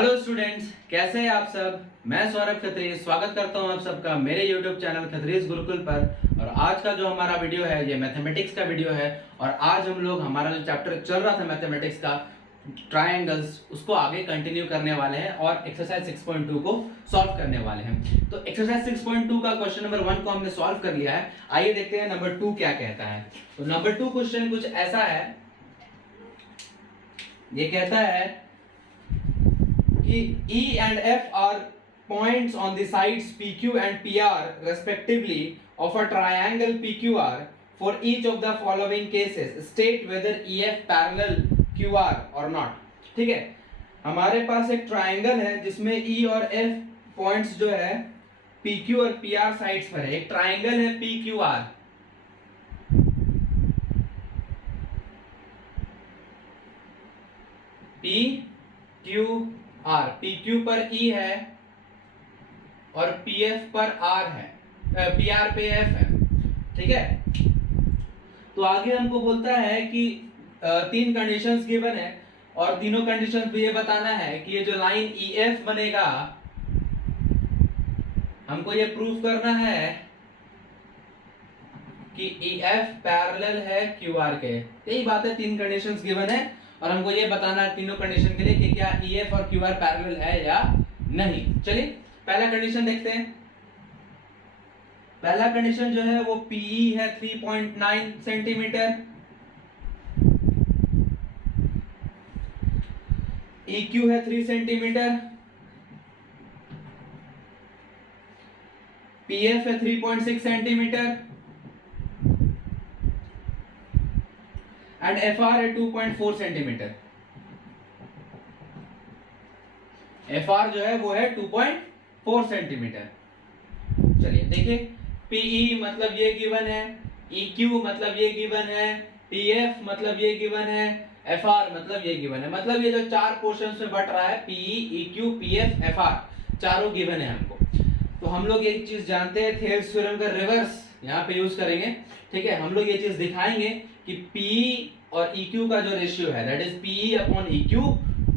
Hello students, कैसे हैं आप सब। मैं सौरभ खत्री स्वागत करता हूं आप सबका मेरे यूट्यूब चैनल खत्रीज गुरुकुल पर। और आज का जो हमारा वीडियो है ये मैथमेटिक्स का वीडियो है। और आज हम लोग हमारा जो चैप्टर चल रहा था मैथमेटिक्स का ट्रायंगल्स, उसको आगे कंटिन्यू करने वाले हैं और एक्सरसाइज 6.2 को सॉल्व करने वाले हैं। तो एक्सरसाइज 6.2 का क्वेश्चन नंबर 1 को हमने सॉल्व कर लिया है। आइए देखते हैं नंबर 2 क्या कहता है। तो नंबर 2 क्वेश्चन कुछ ऐसा है, ये कहता है कि E and F are points on the sides PQ and PR respectively of a triangle PQR. For each of the following cases, state whether EF parallel QR or not. ठीक है, हमारे पास एक ट्राइंगल है जिसमें E और F points जो है PQ और PR साइड्स पर है। एक ट्राइंगल है PQR, PQR, PQ पर E है और PF पर R है, PR पे F है। ठीक है, तो आगे हमको बोलता है कि तीन कंडीशंस गिवन है और तीनों कंडीशंस भी ये बताना है कि ये जो लाइन EF बनेगा, हमको ये प्रूफ करना है कि EF पैरेलल है QR के। यही बात है, तीन कंडीशंस गिवन है और हमको ये बताना है तीनों कंडीशन के लिए कि क्या EF और QR पैरेलल है या नहीं। चलिए पहला कंडीशन देखते हैं। पहला कंडीशन जो है वो PE है 3.9 सेंटीमीटर, EQ है 3 सेंटीमीटर, PF है 3.6 सेंटीमीटर एंड FR है 2.4 सेंटीमीटर। FR जो है वो है 2.4 सेंटीमीटर। चलिए देखिए, PE मतलब ये गिवन है, EQ मतलब ये गिवन है, PF मतलब ये गिवन है, FR मतलब ये गिवन है। मतलब ये जो चार पोर्शंस में बट रहा है PE, EQ, PF, FR, चारों गिवन है हमको। तो हम लोग एक चीज जानते हैं, थेल्स थ्योरम का रिवर्स यहाँ पे यूज करेंगे। ठीक है, हम लोग ये चीज दिखाएंगे कि PE और EQ का जो रेशियो है that is PE upon EQ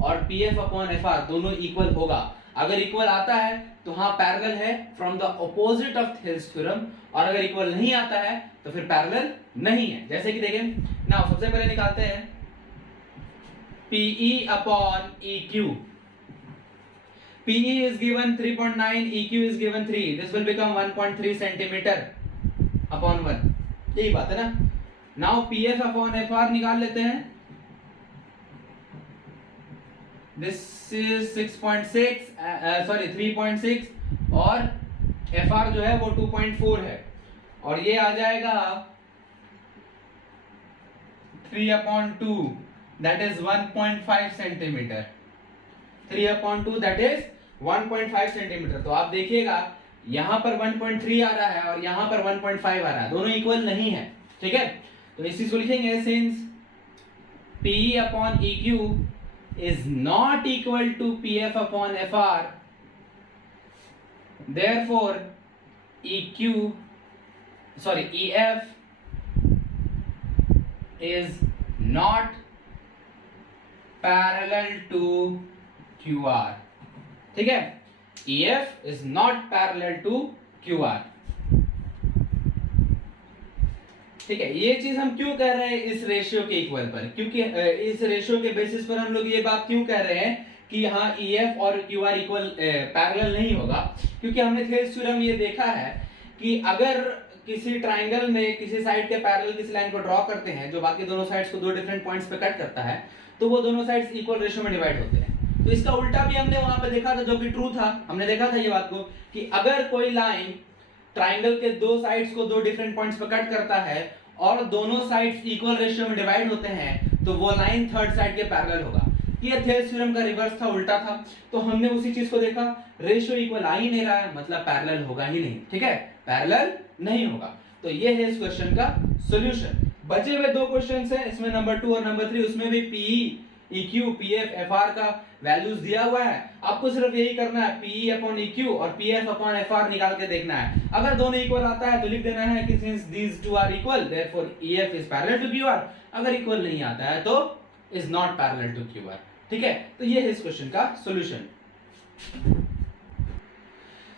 और PF अपॉन FR दोनों इक्वल होगा। अगर इक्वल आता है तो हाँ पैरेलल है from the opposite of Thales theorem, और अगर इक्वल नहीं आता है तो फिर पैरेलल नहीं है। जैसे कि देखें ना, सबसे पहले निकालते हैं PE upon EQ। PE is given 3.9, EQ is given 3. This will become 1.3 centimeter upon 1. यही बात है ना। Now PF upon FR निकाल लेते हैं। This is 6.6, sorry 3.6 और FR जो है वो 2.4 है और ये आ जाएगा 3/2 that is 1.5 centimetre. 3/2 that is 1.5 centimetre. तो आप देखिएगा यहां पर 1.3 आ रहा है और यहां पर 1.5 आ रहा है, दोनों इक्वल नहीं है। ठीक है, तो इस चीज को लिखेंगे, since PE upon EQ is not equal to PF upon FR, therefore EF is not parallel to QR। ठीक है, EF is not parallel to QR। ठीक है, ये चीज हम क्यों कह रहे हैं इस रेशियो के इक्वल पर, क्योंकि इस रेशियो के बेसिस पर हम लोग ये बात क्यों कह रहे हैं कि हाँ EF और QR इक्वल पैरेलल नहीं होगा, क्योंकि हमने थेल्स थ्योरम ये देखा है कि अगर किसी ट्राइंगल में किसी साइड के पैरेलल किसी लाइन को ड्रॉ करते हैं जो बाकी दोनों साइड्स को दो डिफरेंट पॉइंट्स पे कट करता है, तो वो दोनों साइड्स इक्वल रेशियो में डिवाइड होते हैं। तो इसका उल्टा भी हमने वहां पे देखा था जो कि ट्रू था। हमने देखा था ये बात को कि अगर कोई लाइन ट्राइंगल के दो साइड्स को दो डिफरेंट पॉइंट्स पर कट करता है और दोनों साइड्स इक्वल रेशियो में डिवाइड होते हैं तो वो लाइन थर्ड साइड के पैरेलल होगा। ये थेल्स थ्योरम का रिवर्स था, उल्टा था। तो हमने उसी चीज को देखा, रेशियो इक्वल आ ही नहीं रहा है, मतलब पैरेलल होगा ही नहीं। ठीक है, पैरेलल नहीं होगा। तो ये है इस क्वेश्चन का सॉल्यूशन। बचे हुए दो क्वेश्चंस हैं, इसमें नंबर 2 और नंबर 3, उसमें भी PE, EQ, PF, FR का वैल्यूज दिया हुआ है। आपको सिर्फ यही करना है, PE अपॉन EQ और PF अपॉन FR निकाल के देखना है। अगर दोनों इक्वल आता है तो लिख देना है कि since these two are equal therefore EF is parallel to QR। अगर इक्वल नहीं आता है तो is not parallel to QR। ठीक है, तो ये है इस क्वेश्चन का सॉल्यूशन।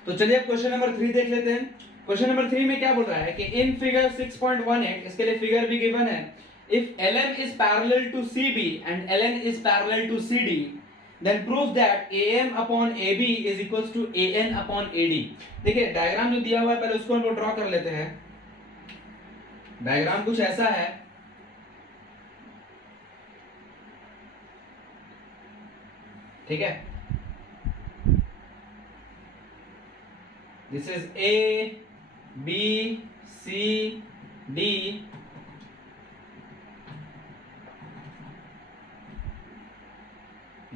तो चलिए अब क्वेश्चन नंबर 3 देख लेते हैं। क्वेश्चन नंबर 3 में क्या बोल रहा है कि इन फिगर 6.18, इसके लिए फिगर भी गिवन है, if LN is parallel to CB and LN is parallel to CD, then prove that AM upon AB is equals to AN upon AD। देखिए डायग्राम जो दिया हुआ है पहले उसको हम लोग ड्रॉ कर लेते हैं। डायग्राम कुछ ऐसा है, ठीक है, this is A B C D,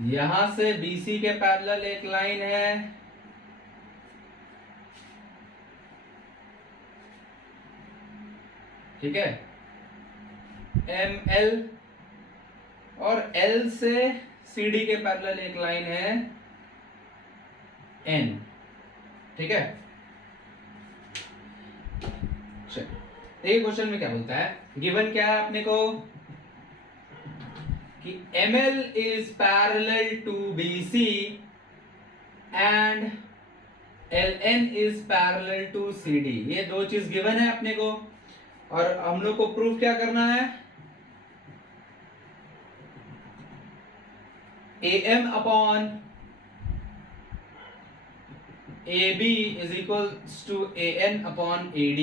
यहां से BC के पैरेलल एक लाइन है, ठीक है, ML, और L से CD के पैरेलल एक लाइन है N, ठीक है। देखिए क्वेश्चन में क्या बोलता है, गिवन क्या है अपने को कि ML is parallel to BC and LN is parallel to CD, ये दो चीज गिवन है अपने को, और हम लोग को प्रूफ क्या करना है, AM upon AB is equals to AN upon AD,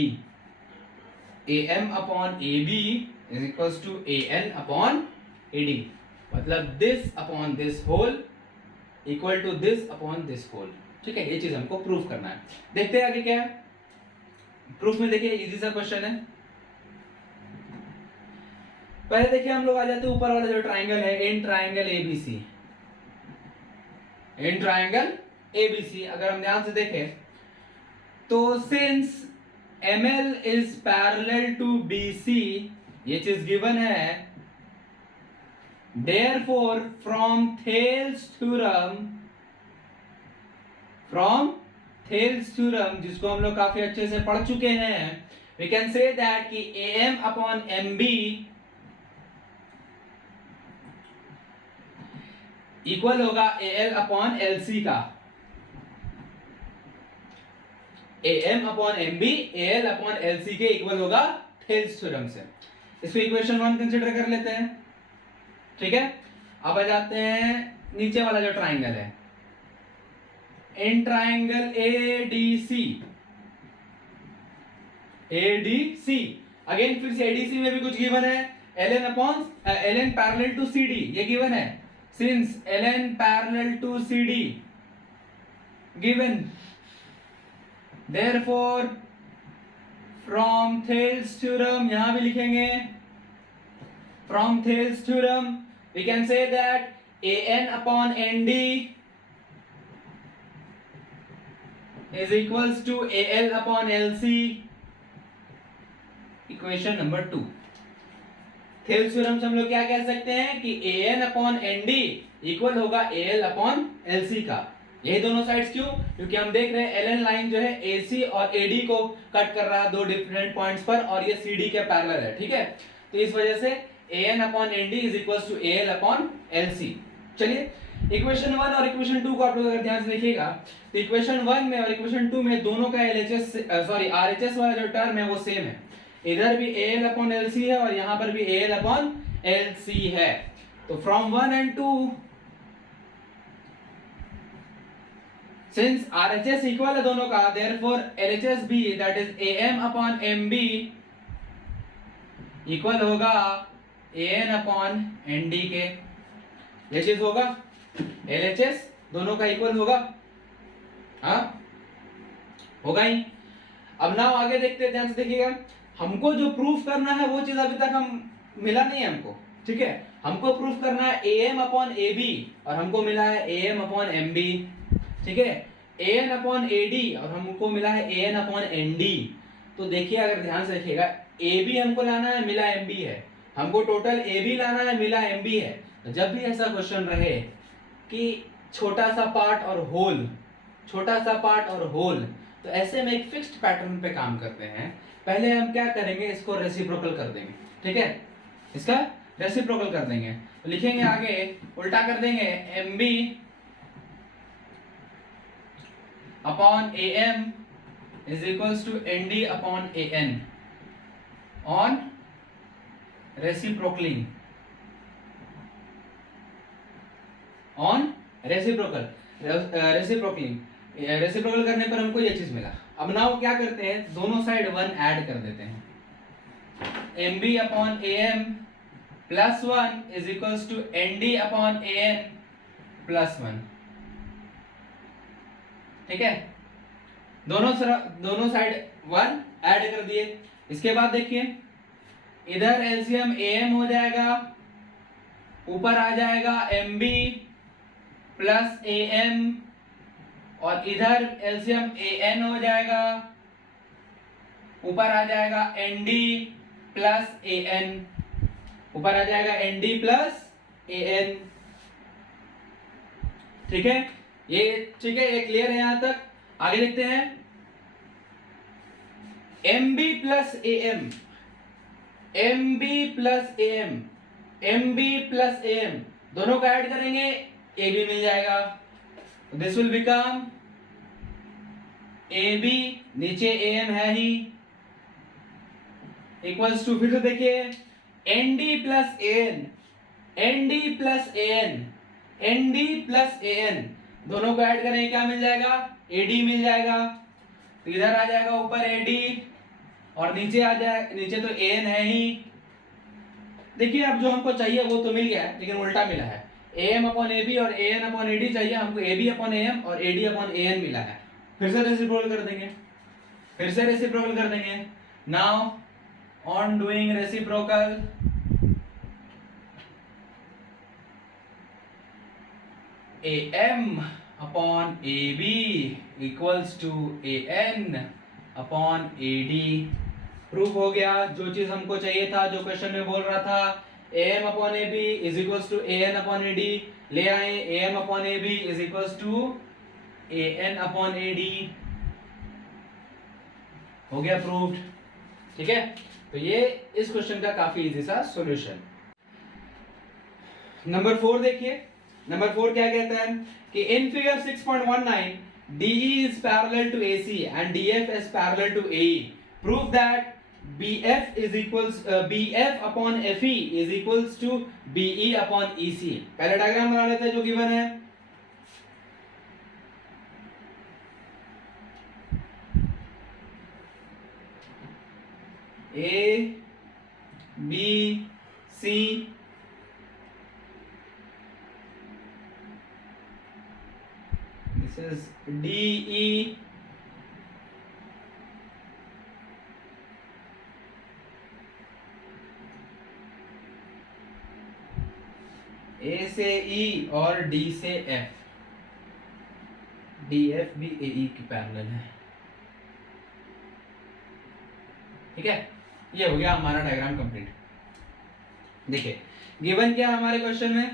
AM upon AB is equals to AN upon AD, मतलब this upon this whole equal to this upon this whole, ठीक है, ये चीज हमको प्रूफ करना है। देखते हैं आगे क्या है प्रूफ में। देखिए इजी सा क्वेश्चन है। पहले देखिए हम लोग आ जाते हैं ऊपर वाला जो ट्राइंगल है, इन ट्राइंगल ABC, इन ट्राइंगल ABC अगर हम ध्यान से देखें तो since ML is parallel to BC, ये चीज गिवन है, therefore from Thales theorem जिसको हम लोग काफी अच्छे से पढ़ चुके हैं, we can say that कि AM upon MB इक्वल होगा AL upon LC का, AM upon MB AL upon LC के इक्वल होगा थेल्स थ्योरम से। इसको इक्वेशन 1 कंसीडर कर लेते हैं, ठीक है। अब आ जाते हैं नीचे वाला जो ट्राइंगल है, इन ट्राइंगल ADC अगेन फिर से ADC में भी कुछ गिवन है, LN पैरेलल टू CD, ये गिवन है, since LN parallel to CD given, therefore from Thales theorem, यहां भी लिखेंगे from Thales theorem we can say that AN upon ND is equals to AL upon LC, equation number 2। Thales theorem से हम लोग क्या कह सकते हैं कि AN upon ND इक्वल होगा AL upon LC का। यही दोनों साइड्स क्यों, क्योंकि हम देख रहे हैं LN लाइन जो है AC और AD को कट कर रहा है दो डिफरेंट पॉइंट्स पर, और ये CD के पैरेलल है, ठीक है। तो इस वजह से AN upon ND is equals to AL upon LC। चलिए इक्वेशन 1 और इक्वेशन 2 को आप लोग अगर ध्यान से देखिएगा तो इक्वेशन 1 में और इक्वेशन 2 में दोनों का RHS वाला जो टर्म है वो सेम है, इधर भी AL upon LC है और यहाँ पर भी AL upon LC है। तो from 1 and 2 since RHS equal है दोनों का, therefore LHS भी that is AM upon MB equal होगा AN upon ND के, ये चीज होगा, LHS दोनों का इक्वल होगा, हाँ होगा ही। अब नाउ आगे देखते हैं, ध्यान से देखिएगा, हमको जो प्रूफ करना है वो चीज अभी तक हम मिला नहीं है हमको, ठीक है। हमको प्रूफ करना है AM upon AB और हमको मिला है AM upon MB, ठीक है, AN upon AD और हमको मिला है AN upon ND। तो देखिए अगर ध्यान से देखिएगा, AB हमको लाना है, मिला MB है, हमको टोटल AB लाना है, मिला MB है। तो जब भी ऐसा क्वेश्चन रहे कि छोटा सा पार्ट और होल, छोटा सा पार्ट और होल, तो ऐसे में एक फिक्स्ड पैटर्न पे काम करते हैं। पहले हम क्या करेंगे, इसको रेसिप्रोकल कर देंगे, ठीक है, इसका रेसिप्रोकल कर देंगे। तो लिखेंगे आगे, उल्टा कर देंगे, MB upon AM is equals to ND upon AN on reciprocaling, on reciprocal, reciprocal करने पर हमको ये चीज मिला। अब नाउ क्या करते हैं, दोनों साइड 1 ऐड कर देते हैं। MB upon AM plus 1 is equals to ND upon AN plus 1। ठीक है, दोनों साइड 1 ऐड कर दिए। इसके बाद देखिए, इधर एलसीएम AM हो जाएगा, ऊपर आ जाएगा MB प्लस AM, और इधर एलसीएम AN हो जाएगा, ऊपर आ जाएगा ND प्लस AN, ऊपर आ जाएगा ND प्लस AN। ठीक है, ये ठीक है, ये क्लियर है यहां तक। आगे देखते हैं, MB plus AM, MB plus AM, MB plus AM दोनों को ऐड करेंगे, AB मिल जाएगा। दिस विल बिकम AB, नीचे AM है ही, इक्वल्स टू, फिर से देखिए, ND plus AN, ND plus AN, ND plus AN दोनों को ऐड करेंगे, क्या मिल जाएगा, AD मिल जाएगा। तो इधर आ जाएगा ऊपर AD, और नीचे आ जाए, नीचे तो AN है ही। देखिए अब जो हमको चाहिए वो तो मिल गया है, लेकिन उल्टा मिला है। AM अपॉन AB और AN अपॉन AD चाहिए, हमको AB अपॉन AM और AD अपॉन AN मिला है। फिर से रेसिप्रोकल कर देंगे, फिर से रेसिप्रोकल कर देंगे। Now on doing reciprocal, AM upon AB equals to AN upon AD। Proof हो गया, जो चीज हमको चाहिए था, जो क्वेश्चन में बोल रहा था, AM upon AB is equals to AN upon AD, ले आए, AM upon AB is equals to AN upon AD, हो गया प्रूव्ड। ठीक है, तो ये इस क्वेश्चन का काफी इजी सा सॉल्यूशन। नंबर 4 देखिए, नंबर 4 क्या कहता है कि in figure 6.19 DE is parallel to AC and DF is parallel to AE. Prove that BF is equals BF upon FE is equals to BE upon EC। पहले diagram बना लेते हैं जो गिवन है। A B C, this is DE, A से E और D से F, DF भी AE की पैरेलल है। ठीक है, ये हो गया हमारा डायग्राम कंप्लीट। देखिए गिवन क्या है हमारे क्वेश्चन में,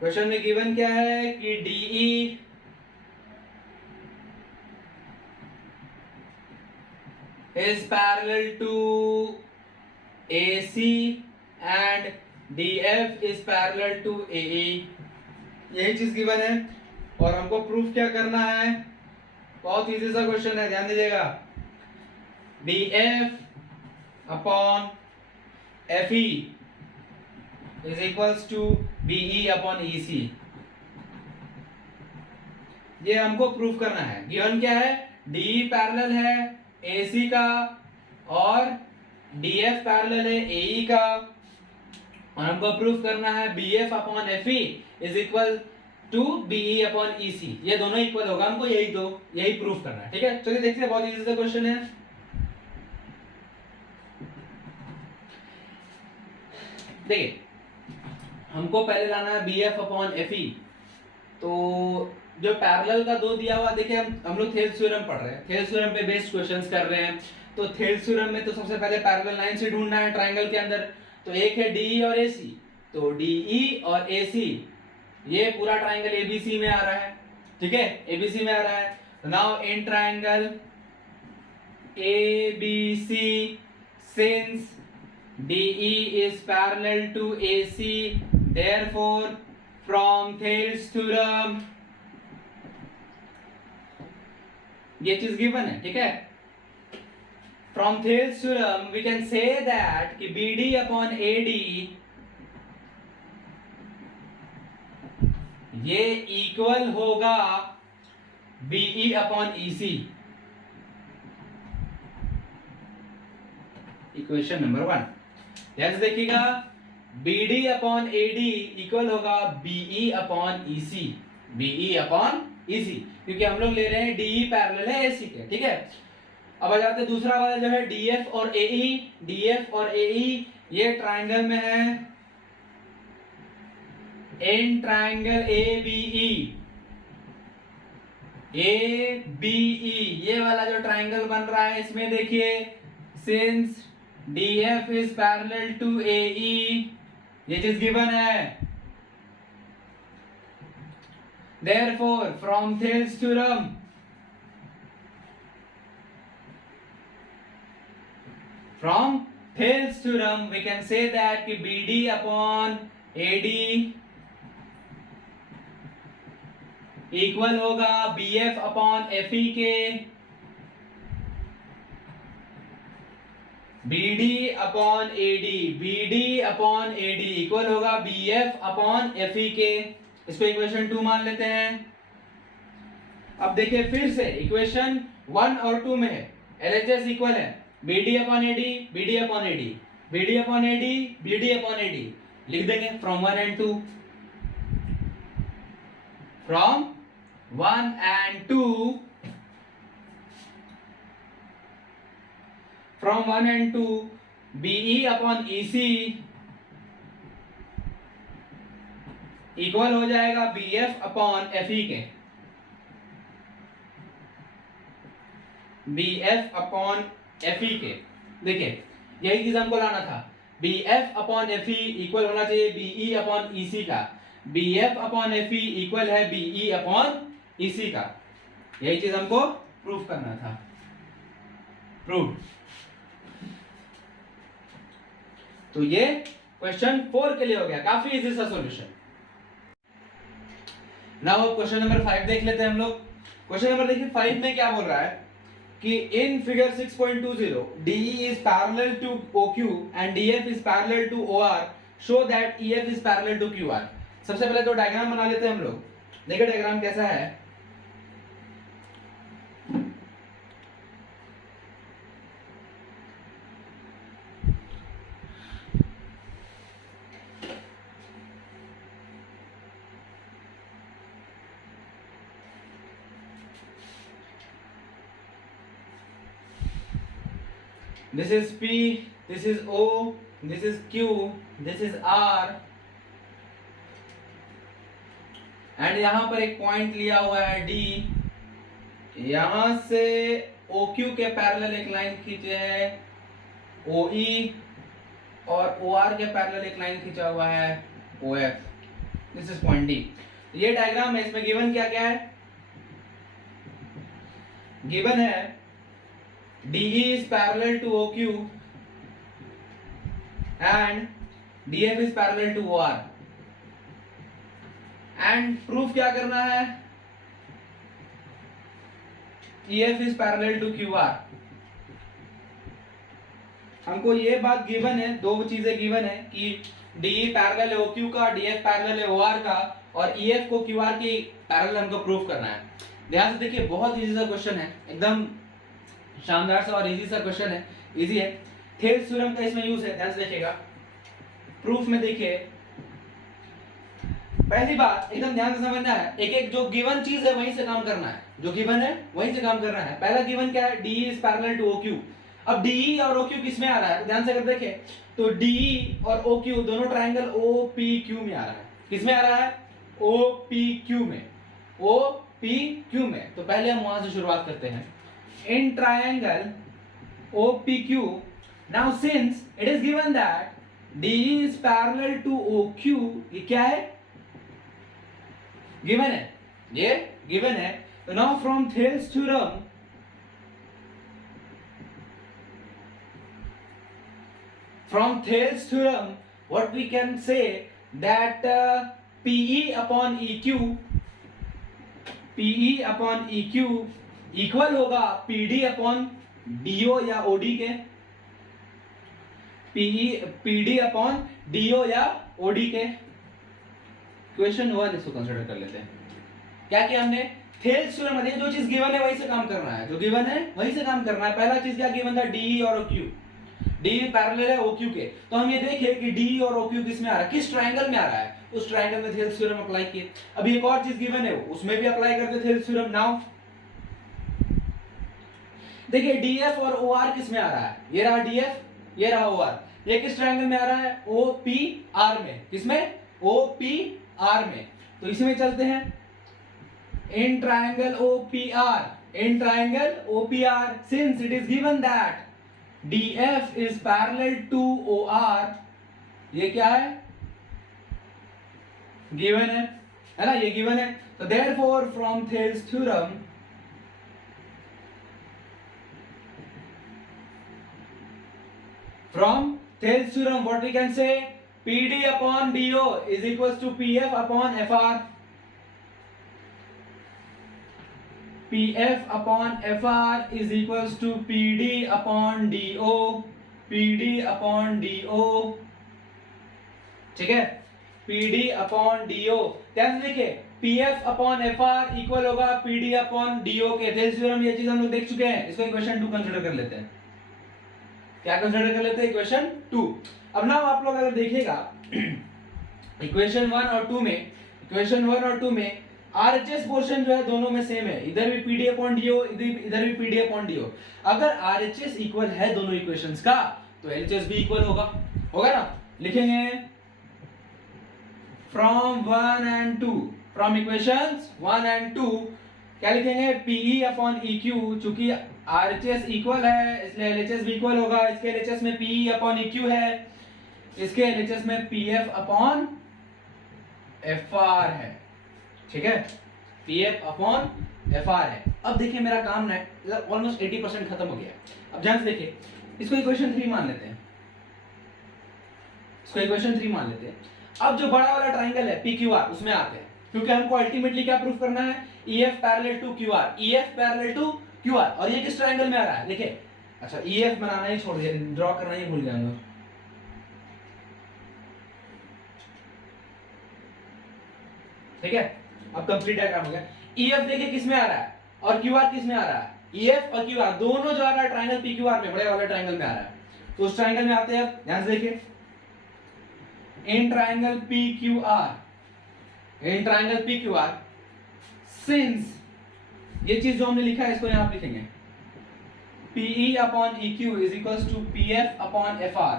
क्वेश्चन में गिवन क्या है कि DE is parallel to AC and DF is parallel to AE, यही चीज गिवन है। और हमको प्रूफ क्या करना है, बहुत इजी सा क्वेश्चन है, ध्यान दीजिएगा। BF upon FE is equals to BE upon EC, ये हमको प्रूफ करना है। गिवन क्या है, DE पैरेलल है AC का और DF पैरेलल है AE का, और हमको प्रूफ करना है BF upon FE is equal to BE upon EC, ये दोनों इक्वल होगा, हमको यही प्रूफ करना है। ठीक है, चलिए देखते हैं, बहुत इजी सा क्वेश्चन है। देखिए हमको पहले लाना है BF अपॉन FE, तो जो पैरेलल का दो दिया हुआ, देखिए हम लोग थेल्स थ्योरम पढ़ रहे हैं, थेल्स थ्योरम पे बेस्ड क्वेश्चंस कर रहे हैं। तो थेल्स थ्योरम में तो सबसे पहले पैरेलल लाइन से ढूंढना है ट्रायंगल के अंदर। तो एक है DE और AC, तो DE और AC ये पूरा ट्रायंगल ABC में आ रहा है। ठीक है, ABC में आ रहा है। Now in triangle ABC since DE is parallel to AC, therefore from Thales theorem, ये चीज गिवन है, ठीक है। From Thales theorem we can say that कि BD upon AD ये इक्वल होगा BE upon EC। Equation number 1 ध्यान से देखिएगा, BD अपॉन AD इक्वल होगा BE upon EC, BE upon EC, क्योंकि हम लोग ले रहे हैं DE पैरेलल है AC के, ठीक है। अब आ जाते हैं दूसरा वाला जो है DF और AE। DF और AE ये ट्रायंगल में है, इन ट्रायंगल ABE, ABE ये वाला जो ट्रायंगल बन रहा है, इसमें देखिए since DF is parallel to AE, ये चीज गिवन है, therefore from Thales theorem we can say that कि BD upon AD इक्वल होगा BF अपॉन FE के, BD अपॉन AD इक्वल होगा BF अपॉन FE के। इसको इक्वेशन 2 मान लेते हैं। अब देखिए फिर से इक्वेशन 1 और 2 में है LHS इक्वल है BD upon AD, BD upon AD, BD upon AD, BD upon AD, लिख देंगे from 1 and 2, from 1 and 2, from 1 and 2 BE upon EC equal हो जाएगा BF अपॉन FE के, BF अपॉन FE के। देखिए यही चीज हमको लाना था, BF अपॉन FE इक्वल होना चाहिए BE अपॉन EC का, BF अपॉन FE इक्वल है BE अपॉन EC का, यही चीज हमको प्रूफ करना था। प्रूफ। तो ये क्वेश्चन 4 के लिए हो गया, काफी इजी सा सॉल्यूशन। नाउ क्वेश्चन नंबर 5 देख लेते हैं हम लोग। क्वेश्चन नंबर देखिए 5 में क्या बोल रहा है कि in figure 6.20 DE is parallel to OQ and DF is parallel to OR, show that EF is parallel to QR। सबसे पहले तो डायग्राम बना लेते हैं हम लोग। देखिए डायग्राम कैसा है, this is P, this is O, this is Q, this is R, and यहां पर एक पॉइंट लिया हुआ है D, यहां से OQ के पैरेलल एक लाइन खींचे है OE और OR के पैरेलल एक लाइन खींचा हुआ है OF, this is point D। ये डायग्राम है, इसमें गिवन क्या क्या है, गिवन है DE is parallel to OQ and DF is parallel to OR, and proof क्या करना है, EF is parallel to QR। हमको ये बात गिवन है, दो चीजें गिवन है कि DE पैरेलल है OQ का, DF पैरेलल है OR का, और EF को QR के पैरेलल हमको प्रूफ करना है। ध्यान से देखिए, बहुत इजी सा क्वेश्चन है, एकदम शानदार सा और इजी सा क्वेश्चन है, इजी है। थेल्स थ्योरम का इसमें यूज है, ध्यान से देखिएगा। प्रूफ में देखिए, पहली बात एकदम ध्यान से समझना है, एक एक जो गिवन चीज है वहीं से काम करना है, जो गिवन है वहीं से काम करना है। पहला गिवन क्या है, DE is parallel to OQ। अब DE और OQ किस में आ रहा है, ध्यान से अगर देखें तो DE और OQ दोनों ट्रायंगल OPQ में आ रहा है। किस में आ रहा है, OPQ में, OPQ में। तो पहले हम वहां से शुरुआत करते हैं। In triangle OPQ, now since it is given that DE is parallel to OQ, ये क्या है, given है, ये given है। तो now from Thales theorem from Thales theorem, what we can say that PE upon EQ equal होगा PD upon DO या OD के, PD अपॉन DO या OD के। क्वेश्चन 1 इसको कंसीडर कर लेते हैं। क्या किया हमने, थेल्स थ्योरम में जो चीज गिवन है वही से काम करना है, जो गिवन है वही से काम करना है। पहला चीज क्या गिवन था, DE और OQ, DE पैरेलल है OQ के, तो हम ये देखें कि DE और OQ किस में आ रहा है, किस ट्रायंगल में आ रहा है, उस ट्रायंगल में थेल्स थ्योरम अप्लाई किए। अभी एक और चीज गिवन है उसमें भी अप्लाई करते थेल्स थ्योरम। नाउ देखिए DF और OR किस में आ रहा है, ये रहा DF, ये रहा OR, ये किस ट्रायंगल में आ रहा है, OPR में, किसमें, OPR में। तो इसी में चलते हैं, in triangle OPR, since it is given that DF is parallel to OR, ये क्या है, गिवन है ना, ये गिवन है। तो therefore from Thales theorem what we can say, PD upon DO is equals to PF upon FR, PF upon FR is equals to PD upon DO, ठीक है, PD upon DO। ध्यान से देखिए, PF upon FR इक्वल होगा PD upon DO के। थेल्स theorem ये चीज हम लोग देख चुके हैं, इसको इक्वेशन 2 कंसीडर कर लेते हैं। क्या कंसीडर कर लेते हैं, इक्वेशन 2। अब ना आप लोग अगर देखिएगा इक्वेशन 1 और 2 में RHS पोर्शन जो है दोनों में सेम है, इधर भी PD अपॉन DO, इधर भी PD अपॉन DO। अगर RHS इक्वल है दोनों इक्वेशंस का तो LHS भी इक्वल होगा ना। लिखेंगे फ्रॉम इक्वेशंस 1 एंड 2 क्या लिखेंगे, PE अपॉन EQ, चूंकि RHS इक्वल है इसलिए LHS भी इक्वल होगा। इसके LHS में PE अपॉन EQ है, इसके LHS में PF अपॉन FR है, ठीक है, PF अपॉन FR है। अब देखिए मेरा काम ना ऑलमोस्ट 80% खत्म हो गया। अब ध्यान से देखिए, इसको इक्वेशन 3 मान लेते हैं, अब जो बड़ा वाला ट्राइंगल है PQR उसमें आते हैं, क्योंकि हमको अल्टीमेटली क्या प्रूफ करना है, EF पैरेलल टू QR, और ये किस ट्राइंगल में आ रहा है, देखिए। अच्छा EF बनाना ही छोड़ दिया, ड्रॉ करना ही भूल गया हम लोग। ठीक है, अब कंप्लीट डायग्राम हो गया। EF देखिए किस में आ रहा है और QR किस में आ रहा है, EF और QR दोनों जो आ रहा है ट्राइंगल PQR में, बड़े वाले ट्राइंगल में आ रहा है। तो उस ट्राइंगल में आते हैं, ध्यान से देखिए, इन ट्राइंगल PQR, सिंस ये चीज जो हमने लिखा है इसको यहां लिखेंगे, PE upon EQ is equals to PF upon FR।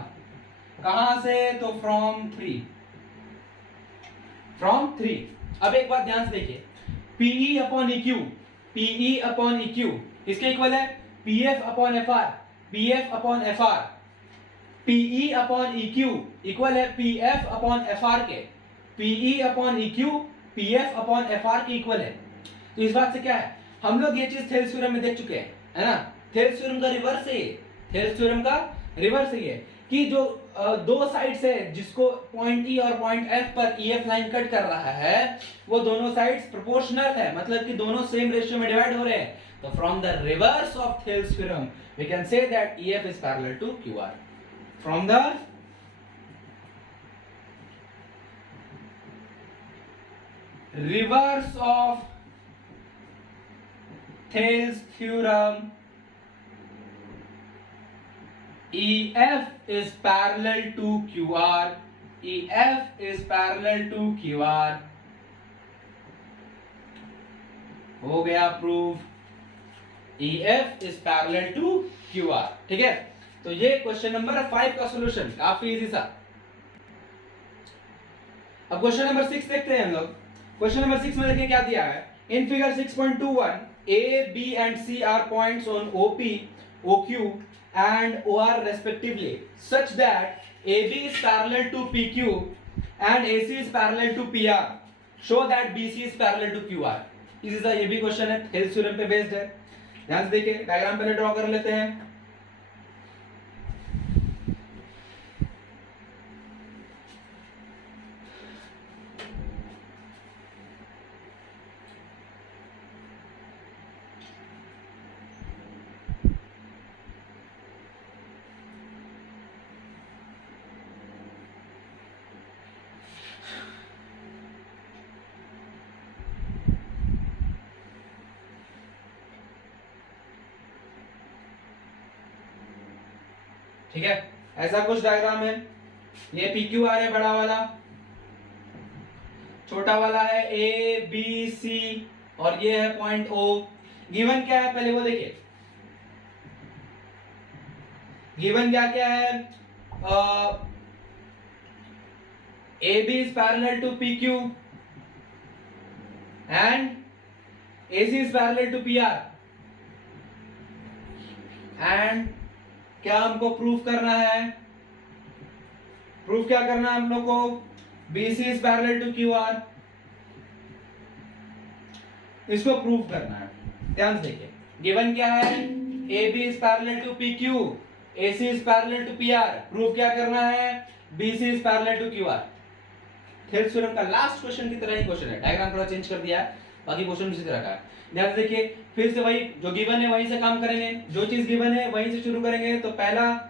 कहां से, तो फ्रॉम 3। अब एक बात ध्यान से देखिए, PE अपॉन EQ किसके इक्वल है, PF upon FR, PE upon EQ equal है PF अपॉन FR के, PE upon EQ PF upon FR के इक्वल है। तो इस बात से क्या है, हम लोग ये चीज थेल्स थ्योरम में देख चुके हैं, है ना। थेल्स थ्योरम का रिवर्स है कि जो दो साइड से जिसको पॉइंट E और पॉइंट F पर EF लाइन कट कर रहा है वो दोनों साइड्स प्रोपोर्शनल है, मतलब कि दोनों सेम रेशियो में डिवाइड हो रहे हैं। तो from the reverse of Thales theorem we can say that EF is parallel to QR। From the reverse of Thales theorem, EF is parallel to QR, हो गया proof, EF is parallel to QR। ठीक है, तो ये question number 5 का solution काफी easy सा। अब क्वेश्चन नंबर 6 देखते हैं हम लोग। क्वेश्चन नंबर 6 में देखिए क्या दिया है, in figure 6.21 A, B and C are points on OP, OQ and OR respectively, such that AB is parallel to PQ and AC is parallel to PR. Show that BC is parallel to QR. इसी सा ये भी question है, Thales theorem पे based है। ध्यान से देखिए, डायग्राम पहले ड्रॉ कर लेते हैं। ठीक है, ऐसा कुछ डायग्राम है। ये पी क्यू आर है बड़ा वाला, छोटा वाला है ए बी सी, और ये है पॉइंट ओ। गिवन क्या है पहले वो देखिए, गिवन क्या क्या है, A B is parallel to P Q and A C is parallel to P R, and क्या हमको प्रूफ करना है, प्रूफ क्या करना है हम लोग को, BC is parallel to QR, इसको प्रूफ करना है। ध्यान से देखिए, गिवन क्या है, AB is parallel to PQ, AC is parallel to PR, proof क्या करना है, BC is parallel to QR। Thales theorem का लास्ट क्वेश्चन की तरह ही क्वेश्चन है, डायग्राम थोड़ा चेंज कर दिया है, बाकी क्वेश्चन उसी तरह का है। ध्यान से देखिए, फिर से वही जो गिवन है वहीं से काम करेंगे, जो चीज गिवन है वहीं से शुरू करेंगे। तो पहला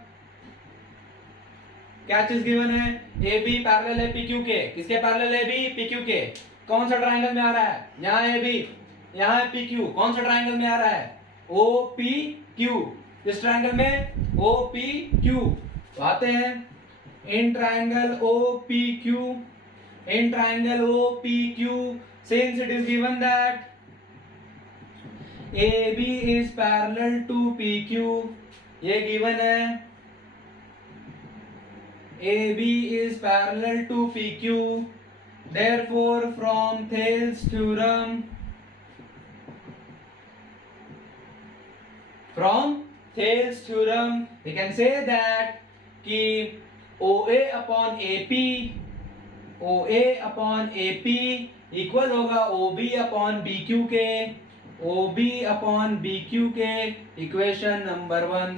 क्या चीज गिवन है, ए बी पैरेलल है पी क्यू के, किसके पैरेलल है, बी पी क्यू के, कौन सा ट्रायंगल में आ रहा है, यहाँ है बी, यहाँ है पी क्यू, कौन सा ट्रायंगल में आ रहा है, ओ पी क्यू, इस ट्रायंगल में ओ पी क्यू। तो आते हैं in triangle O P Q, in triangle O P Q, since it is given that A B is parallel to P Q, ये गिवन है, AB is parallel to PQ, therefore from Thales theorem, we can say that कि OA upon AP equal होगा OB upon BQ के, OB upon BQ के equation number 1।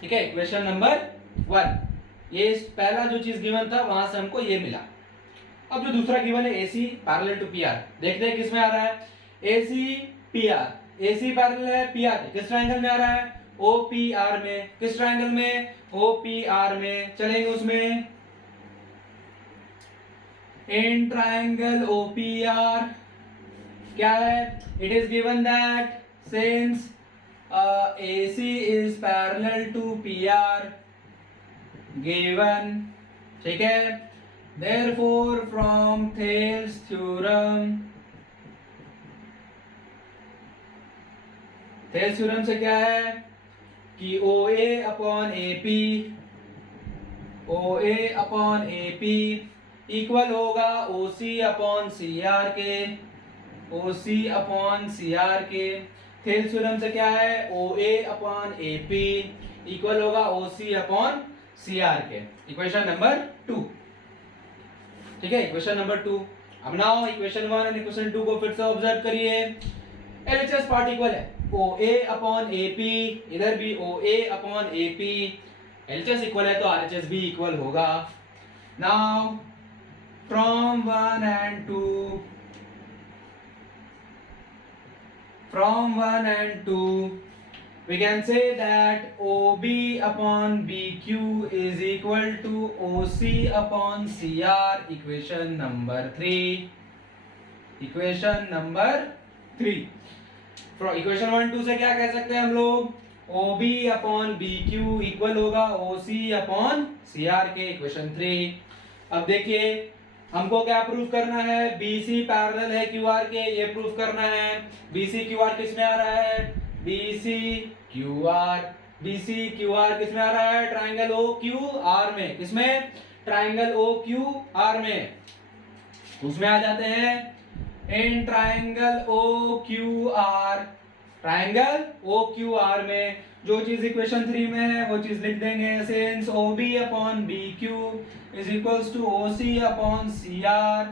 ठीक है, equation number 1, ये पहला जो चीज गिवन था वहां से हमको ये मिला। अब जो दूसरा गिवन है AC पैरेलल टू PR, देखते हैं किसमें आ रहा है, AC PR, AC पैरेलल है PR, किस ट्रायंगल में आ रहा है, OPR में, किस ट्रायंगल में, OPR में, चलेंगे उसमें, इन ट्रायंगल OPR क्या है, it is given that since AC is parallel to PR given, ठीक है, therefore from Thales theorem, Thales theorem से क्या है कि OA upon AP इक्वल होगा OC upon CR के, OC upon CR के। थेल्स थ्योरम से क्या है, OA upon AP इक्वल होगा OC upon CR के, इक्वेशन नंबर 2। ठीक है, इक्वेशन नंबर 2। अब नाउ इक्वेशन 1 और इक्वेशन 2 को फिर से ऑब्जर्व करिए। LHS पार्ट इक्वल है OA upon AP, इधर भी OA upon AP, LHS equal है तो RHS भी इक्वल होगा। Now from 1 and 2 we can say that OB upon BQ is equal to OC upon CR, equation number 3, equation number 3। from equation 1 2 से क्या कह सकते हैं हम लोग, OB upon BQ इक्वल होगा OC upon CR के, इक्वेशन 3। अब देखिए हमको क्या प्रूफ करना है, BC पैरेलल है QR के, ये प्रूफ करना है। BC QR किस में आ रहा है, BC QR किस में आ रहा है, ट्राइंगल OQR में, किसमें, ट्राइंगल OQR में, उसमें आ जाते हैं इन ट्राइंगल OQR में जो चीज इक्वेशन 3 में है वो चीज लिख देंगे, since OB upon BQ is equals to OC upon CR,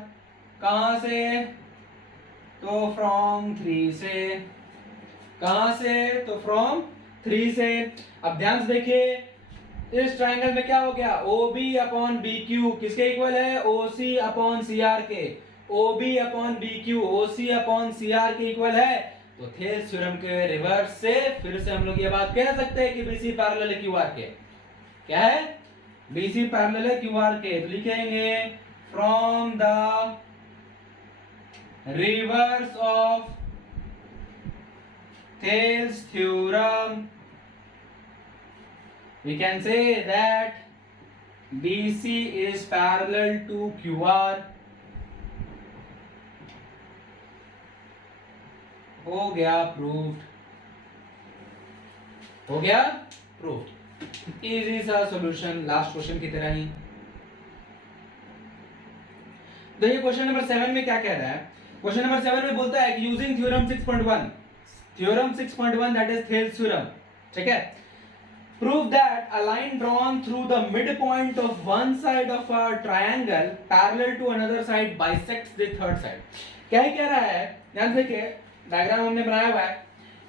कहां से, तो फ्रॉम 3 से, कहां से, तो फ्रॉम 3 से। अब ध्यान से देखिए इस ट्रायंगल में क्या हो गया, OB upon BQ किसके इक्वल है, OC upon CR के, OB upon BQ OC upon CR के इक्वल है। तो थेल्स थ्योरम के रिवर्स से फिर से हम लोग ये बात कह सकते हैं कि BC पैरेलल है QR के, क्या है, BC पैरेलल है QR के। तो लिखेंगे from the reverse of Thales theorem we can say that BC is parallel to QR. हो गया प्रूव्ड, हो गया प्रूव्ड। इजी सा सॉल्यूशन लास्ट क्वेश्चन की तरह ही। देखिए क्वेश्चन नंबर 7 में क्या कह रहा है। क्वेश्चन नंबर 7 में बोलता है कि using theorem 6.1, theorem 6.1 that is Thales theorem, ठीक है, prove that a line drawn through the midpoint of one side of a triangle parallel to another side bisects the third side। क्या ही कह रहा है, ध्यान से देखिए, डायग्राम हमने बनाया हुआ है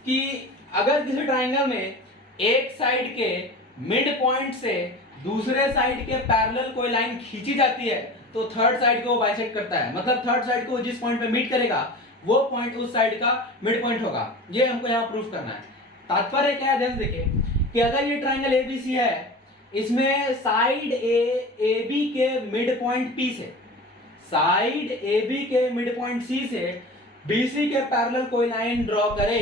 कि अगर किसी ट्रायंगल में एक साइड के मिड पॉइंट से दूसरे साइड के पैरेलल कोई लाइन खींची जाती है तो थर्ड साइड को वो बाइसेक्ट करता है, मतलब थर्ड साइड को जिस पॉइंट पे मीट करेगा वो पॉइंट उस साइड का मिड पॉइंट होगा। ये हमको यहाँ प्रूफ करना है। तात्पर्य क्या है, ध्यान से देखिए कि अगर ये ट्रायंगल एबीसी है, इसमें साइड ए बी के मिड पॉइंट पी से, साइड ए बी के मिड पॉइंट सी से बीसी के पैरेलल कोई लाइन ड्रॉ करे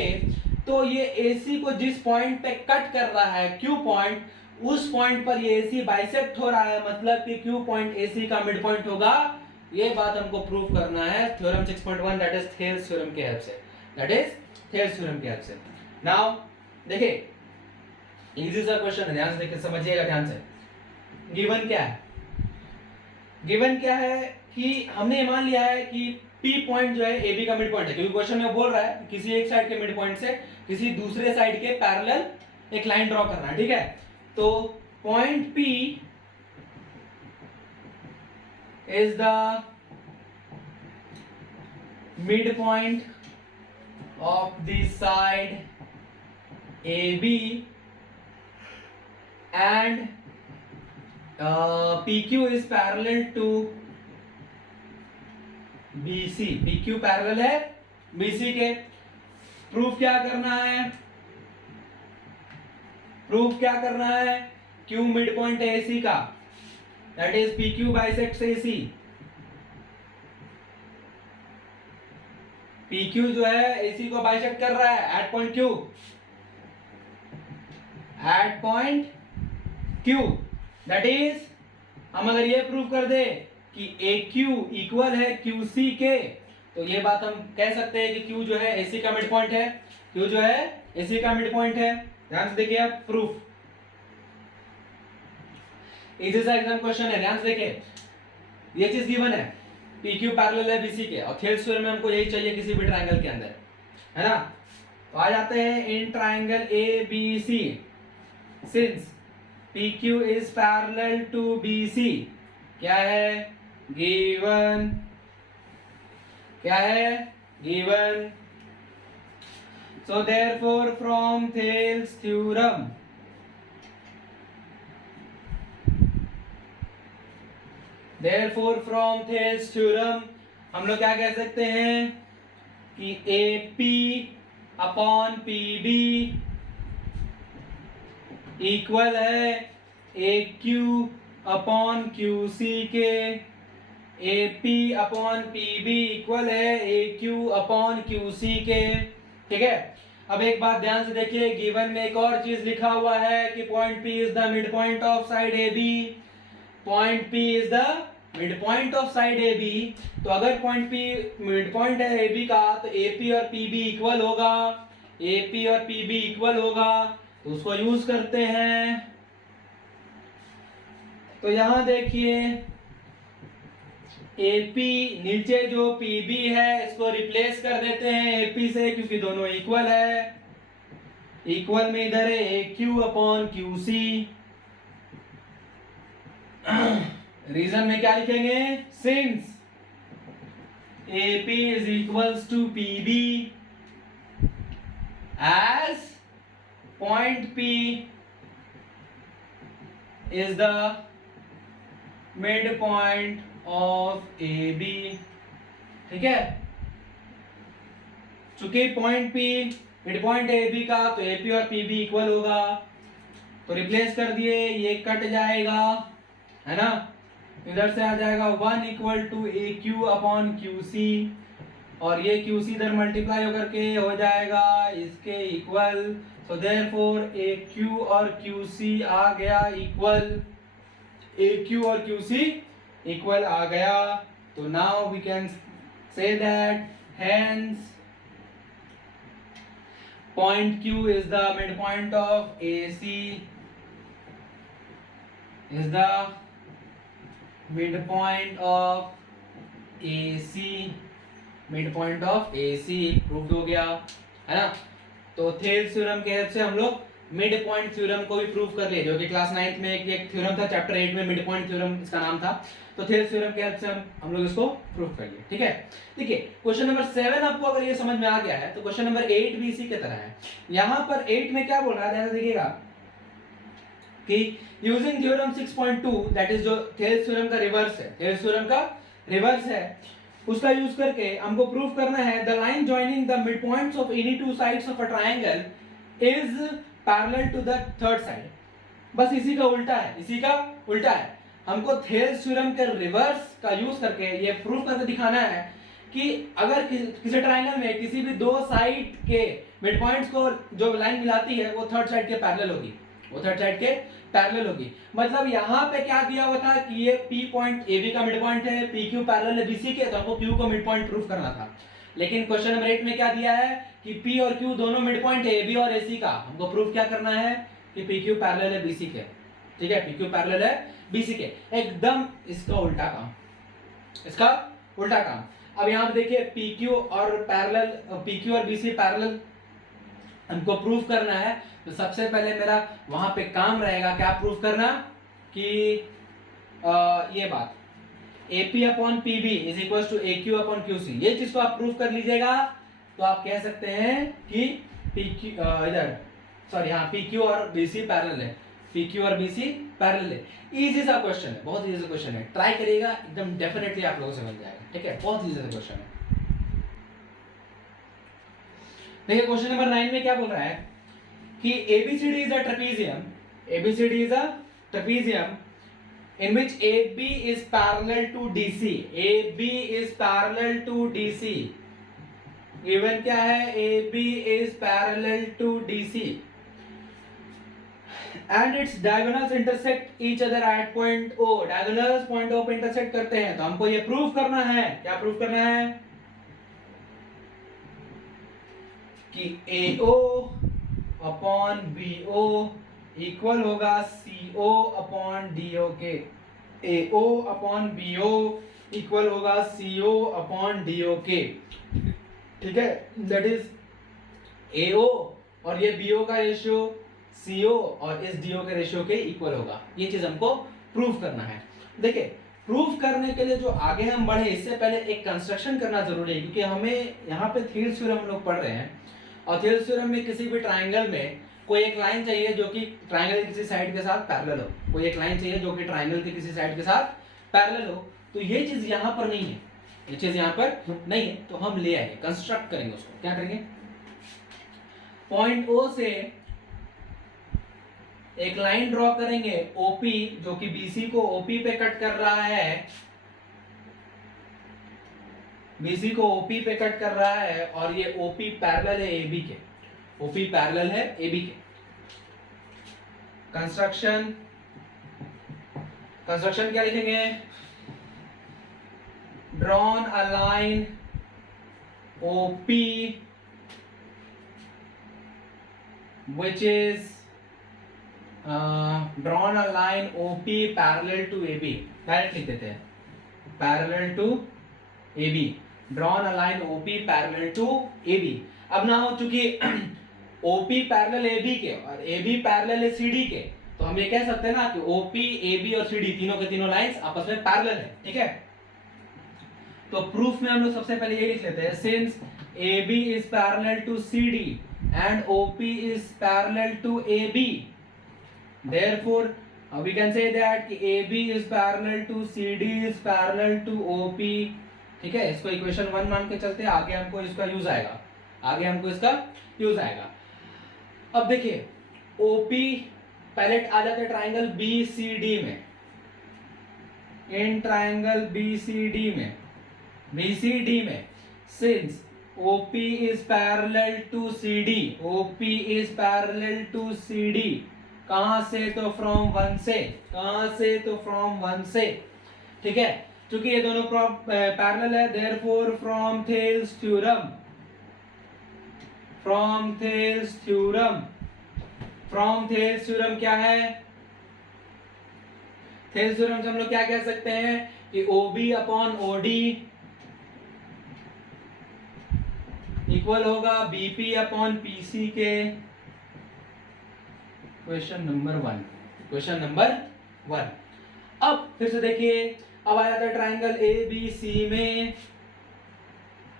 तो ये एसी को जिस पॉइंट पे कट कर रहा है क्यू पॉइंट, उस पॉइंट पर ये एसी बाइसेक्ट हो रहा है, मतलब कि क्यू पॉइंट एसी का मिड पॉइंट होगा। ये बात हमको प्रूव करना है theorem 6.1 that is Thales theorem के हेल्प से, दैट इज थेल्स थ्योरम के हेल्प से। नाउ देखिए इजी सा क्वेश्चन है, ध्यान से देखिए, समझिएगा ध्यान से। गिवन क्या है, गिवन क्या है कि हमने मान लिया है कि P पॉइंट जो है AB का मिड पॉइंट है, क्योंकि क्वेश्चन में बोल रहा है किसी एक साइड के मिड पॉइंट से किसी दूसरे साइड के पैरेलल एक लाइन ड्रॉ करना है, ठीक है। तो point P is the mid point of the side AB and PQ is parallel to BC, PQ parallel है BC के। प्रूफ क्या करना है, प्रूफ क्या करना है, Q मिड पॉइंट है AC का, that is PQ bisects AC। PQ जो है AC को बाइसेक्ट कर रहा है at point Q, at point Q, that is हम अगर ये प्रूव कर दे कि AQ इक्वल है QC के, तो ये बात हम कह सकते हैं कि Q जो है AC का मिड पॉइंट है, Q जो है AC का मिड पॉइंट है। ध्यान से देखिए आप प्रूफ, इजी सा एकदम क्वेश्चन है, ध्यान से देखिए। ये चीज गिवन है PQ पैरेलल है BC के, और थेल्स थ्योरम में हमको यही चाहिए किसी भी ट्रायंगल के अंदर, है ना। तो आ जाते हैं in triangle ABC, since PQ is parallel to BC, क्या है गिवन, क्या है given. So therefore from Thales theorem, therefore from Thales theorem हम लोग क्या कह सकते हैं कि AP अपॉन PB इक्वल है AQ अपॉन QC के, AP अपॉन PB इक्वल है AQ अपॉन QC के, ठीक है। अब एक बात ध्यान से देखिए, गिवन में एक और चीज लिखा हुआ है कि point P is the mid point of side AB, point P is the mid point of side AB। तो अगर पॉइंट P मिड पॉइंट है AB का तो AP और PB इक्वल होगा, AP और PB इक्वल होगा, तो उसको यूज करते हैं। तो यहां देखिए AP नीचे जो PB है इसको रिप्लेस कर देते हैं AP से, क्योंकि दोनों इक्वल है। इक्वल में इधर है AQ अपॉन QC। रीजन में क्या लिखेंगे, since AP is equals to PB as point P is the midpoint of AB, ठीक है। चूंकि पॉइंट P मिड पॉइंट है AB का, तो AP और PB इक्वल होगा, तो रिप्लेस कर दिए, ये कट जाएगा, है ना। इधर से आ जाएगा 1 equal to AQ upon QC, और ये QC इधर मल्टीप्लाई होकर के हो जाएगा इसके इक्वल। So therefore AQ और QC आ गया इक्वल, AQ और QC इक्वल आ गया. तो now we can say that hence point Q is the midpoint of AC, is the midpoint of AC, midpoint of AC proved हो गया है ना. तो थेल्स थ्योरम के हेल्प से हम लोग मिड पॉइंट थ्योरम को भी प्रूव कर लिए, जो कि क्लास 9th में एक थ्योरम था, चैप्टर 8 में मिड पॉइंट थ्योरम इसका नाम था. तो थेल्स थ्योरम के हेल्प से हम लोग इसको प्रूव कर लिए. ठीक है. देखिए क्वेश्चन नंबर 7 आपको अगर ये समझ में आ गया है तो क्वेश्चन नंबर 8 भी इसी की तरह है. यहां पर 8 में क्या बोल रहा है, देखिएगा कि यूजिंग थ्योरम 6.2, दैट इज जो थेल्स थ्योरम का रिवर्स है, थेल्स थ्योरम का रिवर्स है, उसका यूज करके हमको प्रूव करना है the line joining the mid points of any two sides of a triangle is parallel to the third side. बस इसी का उल्टा है, इसी का उल्टा है. हमको थेल्स थ्योरम के रिवर्स का यूज करके ये प्रूव करके दिखाना है कि अगर किसी ट्रायंगल में किसी भी दो साइड के मिड पॉइंट्स को जो लाइन मिलाती है वो थर्ड साइड के पैरेलल होगी, वो थर्ड साइड के पैरेलल होगी. मतलब यहाँ पे क्या दिया हुआ था कि ये P पॉइंट AB का मिड पॉइंट है, PQ पैरेलल है BC के, तो हमको Q को मिड पॉइंट प्रूफ करना था. लेकिन क्वेश्चन नंबर 8 में क्या दिया है कि P और Q दोनों मिड पॉइंट है AB और AC का. हमको प्रूफ क्या करना है कि PQ पैरेलल है BC के. ठीक है, PQ पैरेलल है BC के. एकदम इसका उल्टा काम, इसका उल्टा काम. अब यहाँ पे देखिए PQ और पैरेलल, PQ और BC पैरेलल हमको प्रूफ करना है. तो सबसे पहले मेरा वहां पे काम रहेगा क्या प्रूफ करना कि ये बात AP upon PB is equal to AQ upon QC. ये चीज को आप प्रूफ कर लीजिएगा तो आप कह सकते हैं कि PQ इधर सॉरी हाँ PQ और BC पैरेलल है, PQ और BC पैरेलल है. इजी सा क्वेश्चन है, बहुत इजी सा क्वेश्चन है. ट्राई करिएगा, एकदम डेफिनेटली आप लोगों को समझ जाएगा. ठीक है, बहुत इजी सा क्वेश्चन है. देखिए क्वेश्चन नंबर 9 में क्या बोल रहा है कि ABCD is a trapezium, ABCD is a trapezium in which AB is parallel to DC, AB is parallel to DC. given क्या है, AB is parallel to DC and its diagonals intersect each other at point O. diagonals point O पे intersect करते हैं. तो हमको ये proof करना है, क्या प्रूफ करना है कि AO अपॉन BO इक्वल होगा CO अपॉन DO के. AO अपॉन BO इक्वल होगा CO अपॉन DO के. ठीक है, दैट इज AO और ये BO का रेशियो CO और इस DO के रेशियो के इक्वल होगा. ये चीज हमको प्रूफ करना है. देखिए प्रूफ करने के लिए जो आगे हम बढ़े इससे पहले एक कंस्ट्रक्शन करना जरूरी है, क्योंकि हमें यहाँ पे थेल्स थ्योरम हम लोग पढ़ रहे हैं और थेल्स थ्योरम में किसी भी ट्रायंगल में कोई एक लाइन चाहिए जो कि ट्रायंगल के किसी साइड के साथ पैरेलल हो. कोई एक लाइन चाहिए जो कि ट्रायंगल के किसी साइड के साथ पैरेलल हो. तो ये चीज यहाँ पर नहीं है, ये चीज यहाँ पर नहीं है. तो हम ले आएंगे, कंस्ट्रक्ट करेंगे उसको. क्या करेंगे, पॉइंट O से एक लाइन ड्रॉ करेंगे OP जो कि BC को OP पे कट कर रहा है, BC को OP पे कट कर रहा है और ये OP पैरेलल है AB के, OP पैरेलल है AB के. कंस्ट्रक्शन क्या लिखेंगे, drawn a line OP which is drawn a line OP parallel to AB. Direct लिख देते हैं, parallel to AB. drawn a line OP parallel to AB. अब ना हो चूंकि OP पैरेलल AB के और AB पैरेलल है CD के, तो हम ये कह सकते हैं ना कि OP, AB और CD तीनों के तीनों लाइंस आपस में पैरेलल है. ठीक है, तो प्रूफ में हम लोग सबसे पहले ये लिख लेते हैं, since AB is parallel to CD and OP is parallel to AB, therefore we can say that कि AB is parallel to CD is parallel to OP. ठीक है, इसको इक्वेशन 1 मान के चलते हैं. आगे हमको इसका यूज आएगा, आगे हमको इसका यूज आएगा. अब देखिए OP पहले आ जाते हैं ट्राइंगल BCD में, इन ट्राइंगल BCD में since OP is parallel to CD, OP is parallel to CD, कहां से? तो फ्रॉम 1 से, कहां से? तो फ्रॉम 1 से, ठीक है। क्योंकि ये दोनों पैरेलल है, therefore from Thales theorem, from Thales theorem, from Thales theorem क्या है? थेल्स थ्योरम से हम लोग क्या कह सकते हैं कि OB अपॉन OD इक्वल होगा BP अपॉन PC के। Question number 1, question number 1। अब फिर से देखिए, अब आ जाता है ट्राइंगल ABC में।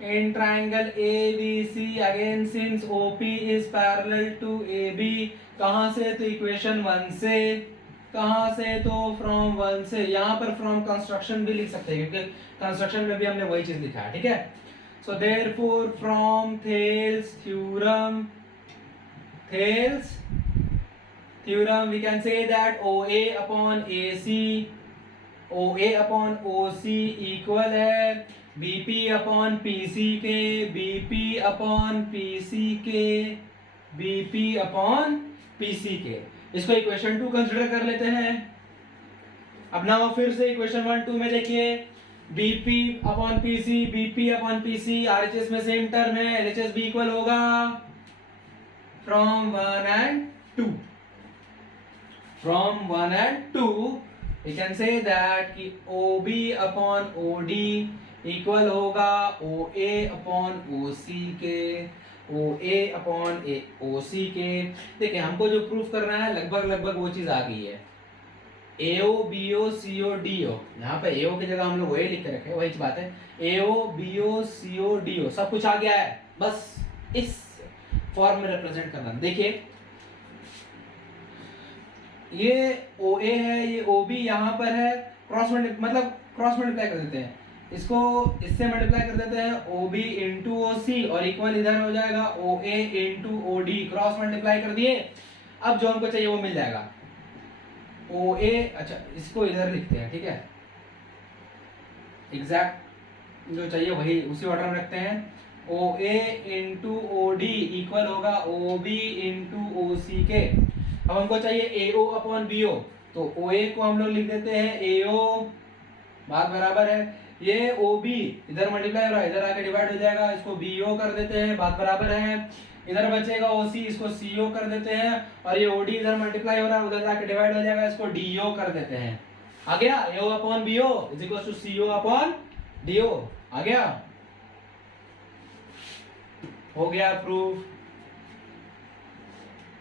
In triangle ABC again since OP is parallel to AB, कहां से? तो इक्वेशन 1 से, कहां से? तो फ्रॉम 1 से। यहां पर फ्रॉम कंस्ट्रक्शन भी लिख सकते हैं क्योंकि कंस्ट्रक्शन में भी हमने वही चीज लिखा है, ठीक है। So therefore from Thales theorem, Thales theorem we can say that OA upon AC, OA upon OC equal है BP अपॉन PC के, BP अपॉन PC के, BP अपॉन PC के। इसको इक्वेशन 2 कंसीडर कर लेते हैं। अब ना फिर से इक्वेशन 1 2 में देखिए, BP upon PC, BP upon PC, RHS में सेम टर्म है, LHS भी इक्वल होगा from 1 and 2, from 1 and 2 we can say that कि OB अपॉन OD इक्वल होगा OA अपॉन OC के, OA अपॉन OC के। देखिए हमको जो प्रूफ करना है लगभग वो चीज आ गई है। AO BO CO DO, यहाँ पे AO की जगह हम लोग वही लिख के रखे, वही बात है। AO BO CO DO सब कुछ आ गया है, बस इस फॉर्म में रिप्रेजेंट करना। देखिए ये OA है, ये OB यहाँ पर है, क्रॉस मल्टीप्लाई कर देते हैं, इसको इससे मल्टीप्लाई कर देते हैं OB इंटू OC और इक्वल इधर हो जाएगा OA into OD, cross multiply कर दिए। अब जो हमको चाहिए वो मिल जाएगा OA, अच्छा इसको इधर लिखते हैं, ठीक है, एग्जैक्ट जो चाहिए वही उसी ऑर्डर में रखते हैं। OA इंटू OD इक्वल होगा OB इंटू OC के। अब हमको चाहिए AO अपॉन BO, तो OA को हम लोग लिख देते हैं AO, बात बराबर है। ये OB इधर मल्टीप्लाई हो रहा है, इधर आके डिवाइड हो जाएगा, इसको BO कर देते हैं, बात बराबर है। इधर बचेगा OC, इसको CO कर देते हैं, और ये OD इधर मल्टीप्लाई हो रहा है, उधर जाके डिवाइड हो जाएगा, इसको DO कर देते हैं। आ गया AO upon BO is equal to CO upon DO, आ गया, हो गया प्रूफ।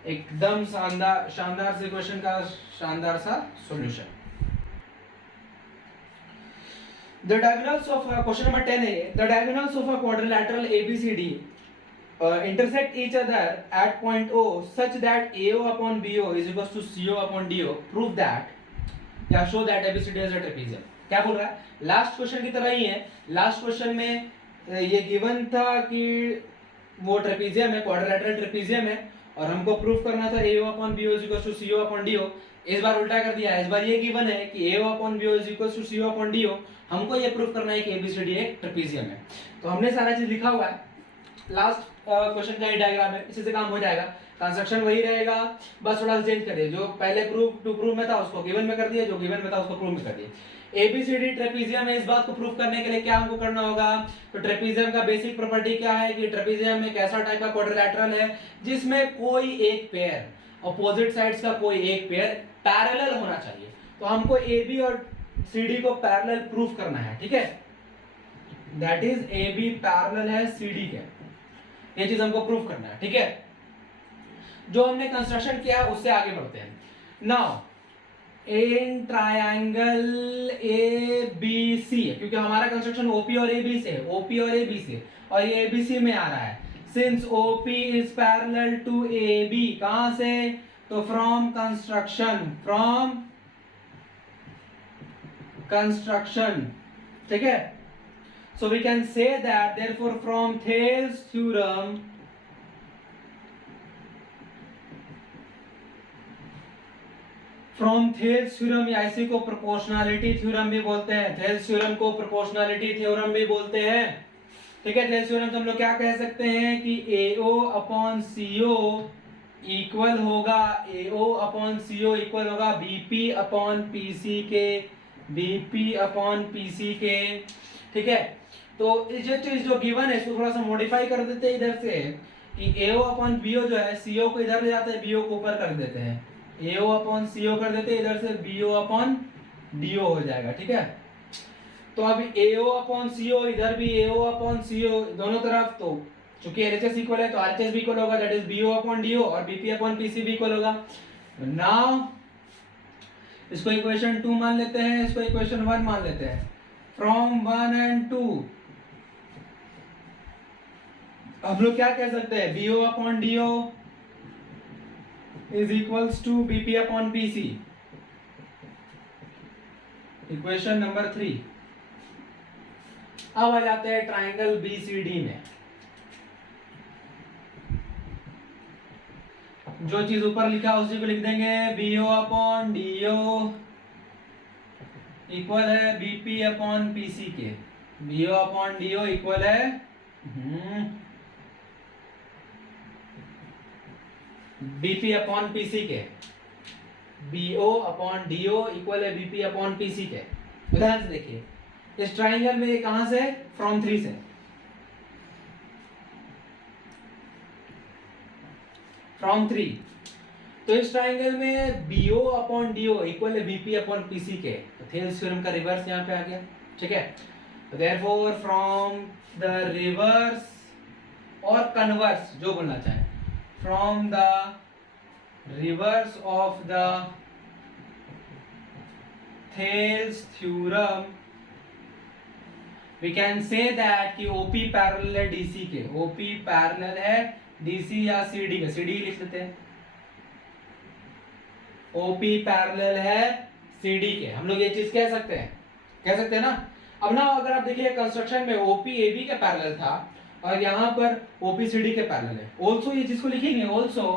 एकदम शानदार से क्वेश्चन का शानदार सा solution. The diagonals of question number 10 है, the diagonals of a quadrilateral ABCD intersect each other at point O such that AO upon BO is equals to CO upon DO. Prove that या show that ABCD is a trapezium। क्या बोल रहा है? Last question की तरह ही है। Last question में ये गिवन था कि वो ट्रेपेजियम है, क्वाड्रिलेटरल ट्रेपेजियम है, और हमको प्रूफ करना था AO upon BO is equals to CO upon DO। इस बार उल्टा कर दिया है, इस बार ये गिवन है कि AO upon BO is equals to CO upon DO। हमको ये प्रूफ करना है कि ABCD एक ट्रेपेजियम है। तो हमने सारा चीज लिखा हुआ है, लास्ट क्वेश्चन का ही डायग्राम है, इसी से काम हो जाएगा। कंस्ट्रक्शन वही रहेगा, बस थोड़ा सा चेंज करिए। जो पहले प्रूफ टू प्रूफ में था उसको गिवन में कर दिए, जो गिवन में था उसको प्रूफ में कर दिए। ABCD ट्रेपेजियम है, इस बात को प्रूफ करने के लिए क्या हमको करना होगा? तो ट्रेपेजियम का बेसिक प्रॉपर्टी क्या है कि ट्रेपेजियम एक ऐसा टाइप का क्वाड्रिलेटरल है जिसमें कोई एक पेयर, अपोजिट साइड्स का कोई एक पेयर पैरेलल होना चाहिए। तो हमको AB और CD को पैरेलल प्रूफ करना है, ठीक है, दैट इज AB पैरेलल है CD के, ये चीज हमको प्रूफ करना है, ठीक है। जो हमने कंस्ट्रक्शन किया है उससे आगे बढ़ते हैं। नाउ इन ट्रायंगल ABC, क्योंकि हमारा कंस्ट्रक्शन OP और AB से है, OP और AB से, और ये ABC में आ रहा है। Since OP is parallel to AB, कहां से? तो फ्रॉम कंस्ट्रक्शन, ठीक है। So we can say that therefore from Thales theorem या इसी को प्रोपोर्शनैलिटी थ्योरम भी बोलते हैं। थेल्स थ्योरम को प्रोपोर्शनैलिटी थ्योरम भी बोलते हैं, ठीक है, थेल्स थ्योरम से हम लोग क्या कह सकते हैं कि AO अपॉन CO इक्वल होगा BP अपॉन PC के, BP अपॉन PC के। ठीक है, तो ये चीज जो गिवन है इसको थोड़ा सा मॉडिफाई कर देते हैं इधर से कि AO अपॉन BO जो है CO को इधर ले जाते हैं, BO को ऊपर कर देते हैं, AO अपॉन CO कर देते हैं, इधर से BO अपॉन DO हो जाएगा। ठीक है, तो अभी AO अपॉन CO, इधर भी AO अपॉन CO दोनों तरफ, तो चूंकि LHS इक्वल है तो RHS भी इक्वल होगा, that is BO upon DO, और BP अपॉन PC भी इक्वल होगा। नाउ इसको इक्वेशन 2 मान लेते हैं, इसको इक्वेशन 1 मान लेते हैं। फ्रॉम 1 एंड 2 हम लोग क्या कह सकते हैं, BO upon DO is equals to BP upon PC। Equation number 3। अब आ जाते हैं ट्राइंगल BCD में। जो चीज ऊपर लिखा है उसी को लिख देंगे, BO अपॉन DO इक्वल है BP अपॉन PC के। BO अपॉन DO इक्वल है BP अपॉन PC के। BO अपॉन DO इक्वल है BP अपॉन PC के। ध्यान से देखिए, इस ट्राइंगल में ये कहां से, फ्रॉम 3 से, फ्रॉम 3। तो इस ट्राइंगल में BO अपॉन DO इक्वल है BP अपॉन PC के, तो थेल्स थ्योरम का रिवर्स यहां पे आ गया। ठीक है, तो देयरफॉर फ्रॉम द रिवर्स और कन्वर्स जो बोलना चाहे, from the reverse of the Thales theorem we can say that कि OP पैरेलल है DC के, OP पैरेलल है DC या CD के, CD लिख लेते हैं, OP पैरेलल है CD के। हम लोग ये चीज कह सकते हैं ना। अब ना अगर आप देखिए कंस्ट्रक्शन में OP AB के पैरेलल था और यहाँ पर OP CD के पैरेलल है। ऑल्सो ये चीज को लिखेंगे, also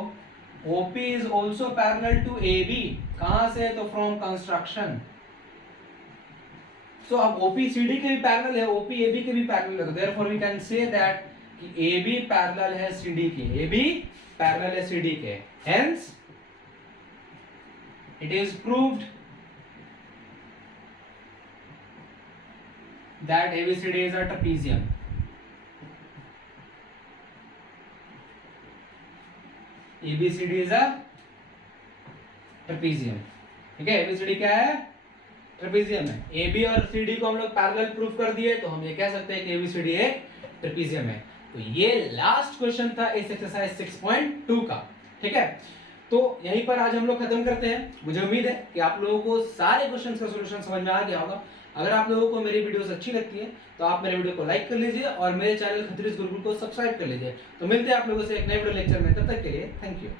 OP is also parallel to AB। कहां से, तो फ्रॉम कंस्ट्रक्शन। So अब OP CD के भी पैरेलल है, OP AB के भी पैरेलल है, तो therefore we can say that कि AB पैरेलल है CD के, AB पैरेलल है CD के, hence it is proved that ABCD is a trapezium। ABCD is a trapezium। ठीक है, ABCD क्या है, ट्रेपेजियम है। AB और CD को हम लोग पैरेलल प्रूफ कर दिए, तो हम ये कह सकते हैं कि ABCD एक ट्रेपेजियम है। तो ये लास्ट क्वेश्चन था इस एक्सरसाइज 6.2 का। ठीक है, तो यहीं पर आज हम लोग खत्म करते हैं। मुझे उम्मीद है कि आप लोगों को सारे क्वेश्चंस का सॉल्यूशन समझ में आ गया होगा। अगर आप लोगों को मेरी वीडियोस अच्छी लगती है तो आप मेरे वीडियो को लाइक कर लीजिए और मेरे चैनल खतरीज गुरुकुल को सब्सक्राइब कर लीजिए। तो मिलते हैं आप लोगों से एक नए वीडियो लेक्चर में, तब तक के लिए थैंक यू।